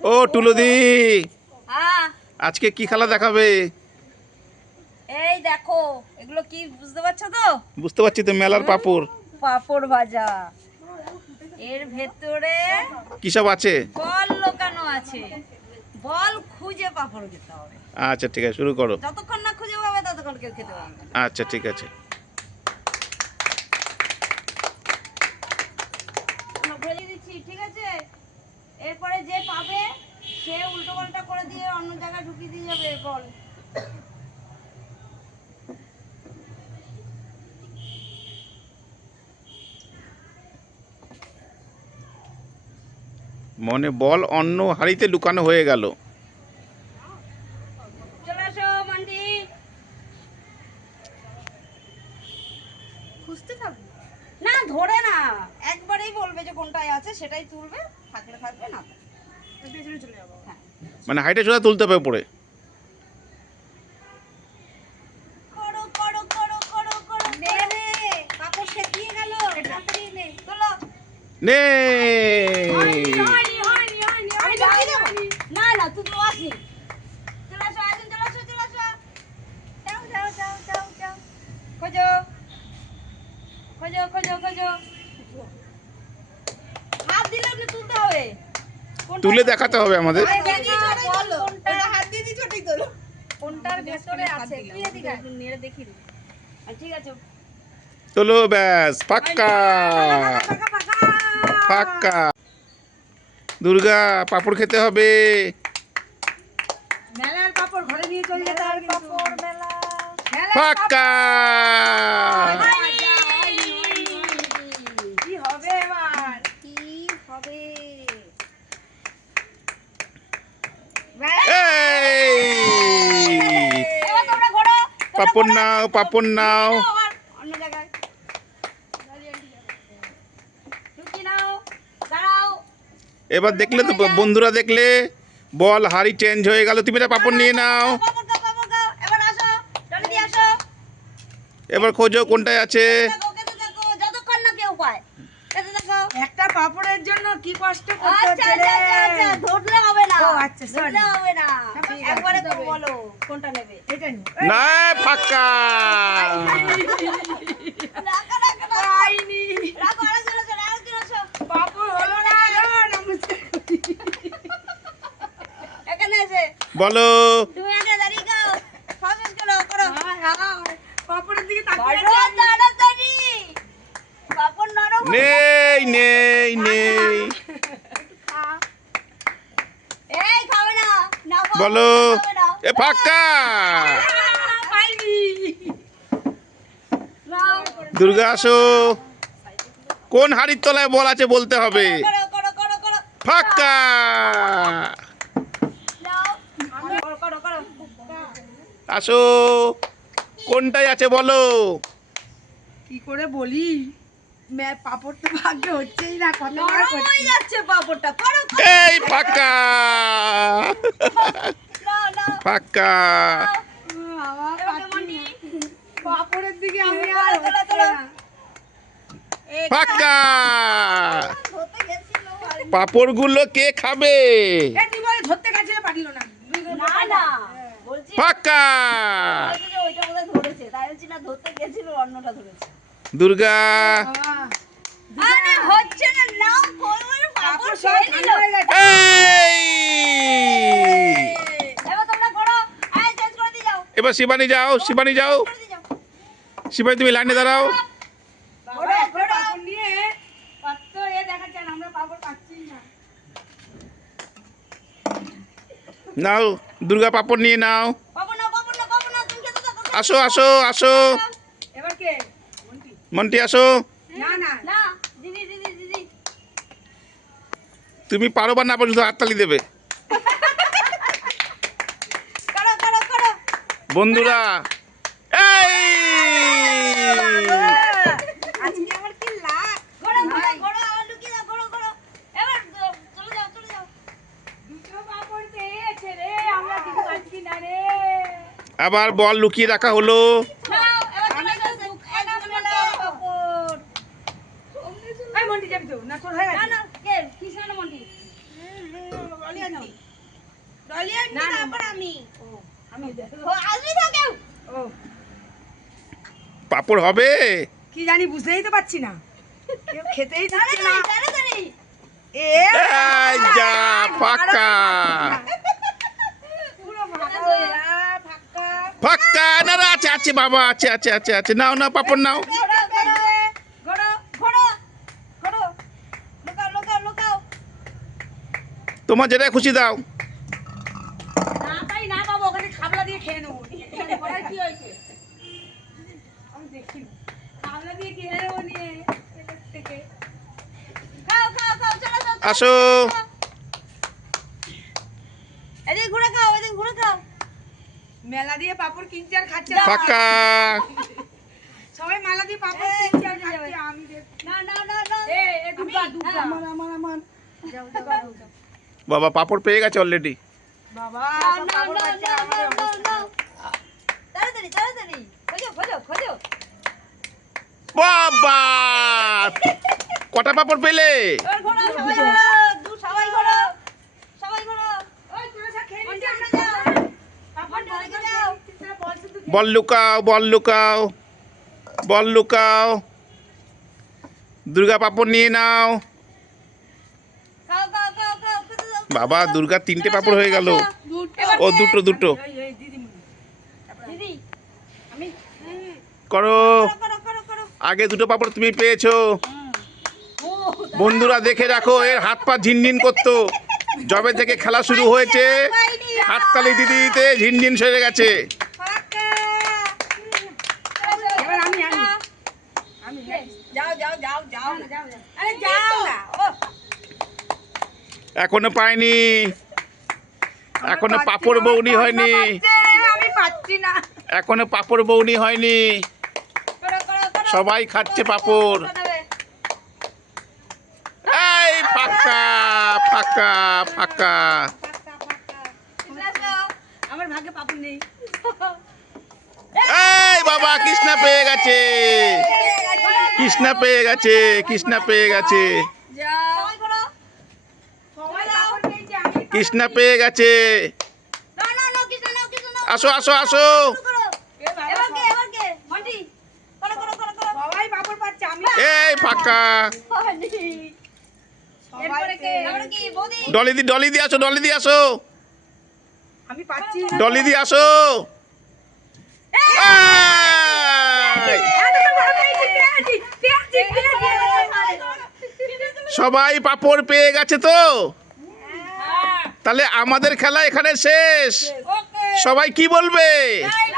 ও টুলুদি, হ্যাঁ আজকে কি খেলা দেখাবে? এই দেখো, এগুলো কি বুঝতে পারছো তো? বুঝতে পারছি তো, মেলার পাপড়। পাঁপড় ভাজা, এর ভেতরে কি সব আছে? বল লোকানো আছে। বল খুঁজে পাঁপড় খেতে হবে। আচ্ছা ঠিক আছে, শুরু করো। যতক্ষণ না খুঁজে পাবে ততক্ষণ কেউ খেতে পারবে না। আচ্ছা ঠিক আছে। বলে দিচ্ছি, ঠিক আছে? এরপরে যে পাবে সে উল্টো পাল্টা করে দিয়ে অন্য জায়গায় ঢুকিয়ে দিয়ে যাবে বল। মনে বল অন্য হাড়িতে লুকানো হয়ে গেল। চলে আসো মান্টি। খুঁজতে থাকবে না, ধরে না, একবারেই বলবে যে কোনটায় আছে, সেটাই তুলবে, থাকলে থাকবে, না থাকলে পেছনে চলে যাবো। হ্যাঁ, মানে হাইটে সোজা তুলতে হবে পড়ে। করো করো করো করো করো, নে নে, কাপড় শুকিয়ে গেল, তাড়াতাড়ি নে, তোলো। নে হয়নি হয়নি হয়নি হয়নি, আমি ঢুকিয়ে দেবো। না না, তুই তো আসি। চলে আসো, আয়োজন চলে আসো, চলে আসো। যাও যাও যাও যাও যাও, খোঁজো খোঁজো খোঁজো খোঁজো। হাত দিলে আপনি তুলতে হবে। কোনটা তুলে দেখাতে হবে আমাদের। হাত দিয়ে দিই, ছোটই তোলো। কোনটার ভেতরে আছে তুই এদিকে আয়, নেড়ে দেখিয়ে দিবি। ঠিক আছে, তোলো, ব্যাস ফাক্কা ফাঁকা ফাঁকা। ফাক্কা। দুর্গা, পাপড় খেতে হবে। মেলার পাপড় ঘরে নিয়ে চলে যেতে হবে, পাপড় মেলা ফাক্কা। কি হবে এবার, কি হবে? এই এবার তোমরা ঘোরো, পাপড় নাও, পাপড় নাও। অন্য জায়গায় ঢুকি নাও, দাঁড়াও। এবার দেখলে তো, বন্ধুরা দেখলে বল হাড়ি চেঞ্জ হয়ে গেল। তুমি এটা পাপড় নিয়ে নাও। পাপড় দাও, পাপড় দাও। এবার আসো, টলি দিয়ে আসো। এবার খোঁজো কোনটায় আছে। দেখো, খেতে দেখো, যতক্ষণ না কেউ পায় খেতে দেখো। একটা পাপড়ের জন্য কি কষ্ট করতে আচ্ছা হচ্ছে আচ্ছা রে। আচ্ছা, ধরলে হবে না। ও, আচ্ছা, sorry. ধরলে হবে না, ঠিক আছে, একবারে তবে। বলো কোনটা নেবে। এটা নি না, ফাক্কা। রাখো রাখো রাখো, পাইনি রাখো, আরেকজন আসো, আরেকজন আসো। পাপড় হলো না রে, নমস্কার। এখানে এসে বলো। তুমি আগে দাঁড়িয়ে যাও, সবশেষ করো করো। হ্যাঁ, হ্যাঁ, পাপড়ের দিকে তাকিয়ে বড় আছি আমি। তাড়াতাড়ি, পাপড় নরম। নেই নেই নেই। এই খাবে না, না খাও, বলো। খাবে না। এ ফাক্কা। পাইনি নাও, দুর্গা আসো। কোন হাড়ির তলায় বল আছে বলতে হবে। করো করো করো করো, ফাক্কা। নাও, করো করো করো। আসো, কোনটায় আছে বলো। কি করে বলি, পাপড় তো ভাগ্য হচ্ছেই না, কতবার নরম করছি। হয়ে যাচ্ছে পাপড়টা, করো করো। এই ফাক্কা। নাও নাও, ফাক্কা। বাবা, এবার মন্ডি। পাপড়ের দিকে আমি তোলো, আর তোলো, হচ্ছে তোলো। না। ফাক্কা। ধরতে গেছিল, আর- পাপড়গুলো কে খাবে? এ তুই বলে ধরতে গেছিলে পারলো না। না না, বলছি ফাক্কা। বলছি যে ওইটা বোধহয় ধরেছে, তাই বলছি না, ধরতে গেছিল অন্যটা ধরেছে। দুর্গা। বাবা, আরে হচ্ছে না, নাও, কোন পাপড় পাপড় সব খেয়ে নিল। ঠান্ডা হয়ে গেছে। এই এবার তোমরা করো, আয় চেঞ্জ করে দিয়ে যাও, এবার শিবানী যাও, শিবানী যাও। করে দিয়ে যাও। শিবানী তুমি লাইনে দাঁড়াও। বাবা, এখন পাপড় নিয়ে কত দেখাচ্ছেন, আমরা পাপড় পাচ্ছি না। নাও, দুর্গা পাপড় নিয়ে নাও। পাপড় নাও, পাপড় নাও, পাপড় নাও, তুমি খেতে থাকো। আসো আসো আসো। এবার কে? মন্টি আসো। না না, না, দিদি দিদি দিদি। তুমি পারো বা না পারো, শুধু হাততালি দেবে। করো করো করো। বন্ধুরা, এই আজকে আমার কি লাগ। করো করো করো, আর লুকিয়ে দাও, করো করো। এবার চলে যাও, চলে যাও। দুটো পাপড় পেয়েছে রে, আমরা কিছু পাচ্ছি না রে। আবার বল লুকিয়ে রাখা হলো। নাও, এবার চলে যাও, একদম নাও পাপড়। এই মন্টি যাবি তো? না তোর হয়ে না গেছে? না, কে কিসের মন্টি? আনো ডলি আনবি না, না, তারপর আমি আমি আসবি তো কেউ ও পাপড় হবে? কি জানি বুঝতেই তো পারছি না কেউ খেতেই দিচ্ছে না তাড়াতাড়ি এ এই যা ফাঁকা পুরো ফাঁকা হয়ে গেল, ফাঁকা ফাঁকা না না, আছে আছে বাবা, আছে আছে আছে আছে, নাও নাও পাপড় নাও। ঘোড়ো ঘোড়ো ঘোড়ো ঘোড়ো লুকাও লুকাও লুকাও তোমার যেটা খুশি দাও। না পাই না পাবো ওখানে খাবলা দিয়ে খেয়ে নেবো এখানে করার কি হয়েছে আমি দেখি খাবলা দিয়ে খেয়ে নেবো নিয়ে এটার থেকে খাও খাও খাও চলো চলো আসো। এদিকে ঘুরে খাও এদিকে ঘুরে খাও মেলা দিয়ে পাপড় কিনছে আর খাচ্ছে ফাঁকা। সবাই মেলা দিয়ে পাপড় কিনছে আর খাচ্ছে আমি দেখছি না না না না এ দুগা দুগা হ্যাঁ। আমার যাও যাও যাও যাও। বাবা পাপড় পেয়ে গেছে অলরেডি। বাবা না সব না পাপড় না খাচ্ছে না আমাদের না অবস্থা। না তাড়াতাড়ি তাড়াতাড়ি খোঁজো খোঁজো খোঁজো বাবা কটা পাপড় পেলে? এবার ঘোড়ো সবাই ঘোড়ো সবাই ঘোড়ো সবাই ঘোড়ো ওই তোরা সব খেয়ে মন্টি নিচ্ছিস আমরা যাও পাপড় মন্টি বল যাও তোরা বল শুধু বল লুকাও, বল লুকাও, বল লুকাও। দুর্গা পাপড় নিয়ে নাও। খাও খাও খাও খাও খেতে দাও বাবা দুর্গা তিনটে পাপড় হয়ে গেল। ও দুটো দুটো এই এই দিদিমণি দিদি আমি করো। করো করো করো আগে দুটো পাপড় তুমি পেয়েছো। ও বন্ধুরা দেখে রাখো, এর হাত পা ঝিনঝিন করতো। যবে থেকে খেলা শুরু হয়েছে হাততালি দিতে দিতে ঝিনঝিন সেরে গেছে। ফাঁকা এবার আমি আমি যাও যাও যাও যাও যাও আরে যাও না ও এখনো পাইনি, এখনো পাপড় বৌনি হয়নি, আমি পাচ্ছি না এখনো পাপড় বৌনি হয়নি। করো করো করো সবাই খাচ্ছে পাপড়। এই ফাঁকা ফাঁকা ফাঁকা। আমার ভাগ্যে পাপড় নেই এই বাবা কৃষ্ণা পেয়ে গেছে, কৃষ্ণা পেয়ে গেছে, কৃষ্ণা পেয়ে গেছে, সবাই করো সবাই পাপড় পেয়েছে আমি কৃষ্ণা পেয়ে গেছে। না না না কিছু না কিছু না আসো আসো আসো। করো এ বাবা, এবার কে মন্টি করো করো করো করো সবাই পাপড় পাচ্ছে আমি এই ফাঁকা। হয়নি সবাই এরপরে কে পেয়ে এবারে কি বৌদি ডলি দিয়ে আসো, ডলি দিয়ে আসো, আমি পাচ্ছি না ডলি দিয়ে আসো। এই! সবাই পাপড় পেয়ে গেছে তো? তাহলে আমাদের খেলা এখানে শেষ। ওকে সবাই কি বলবে? বাই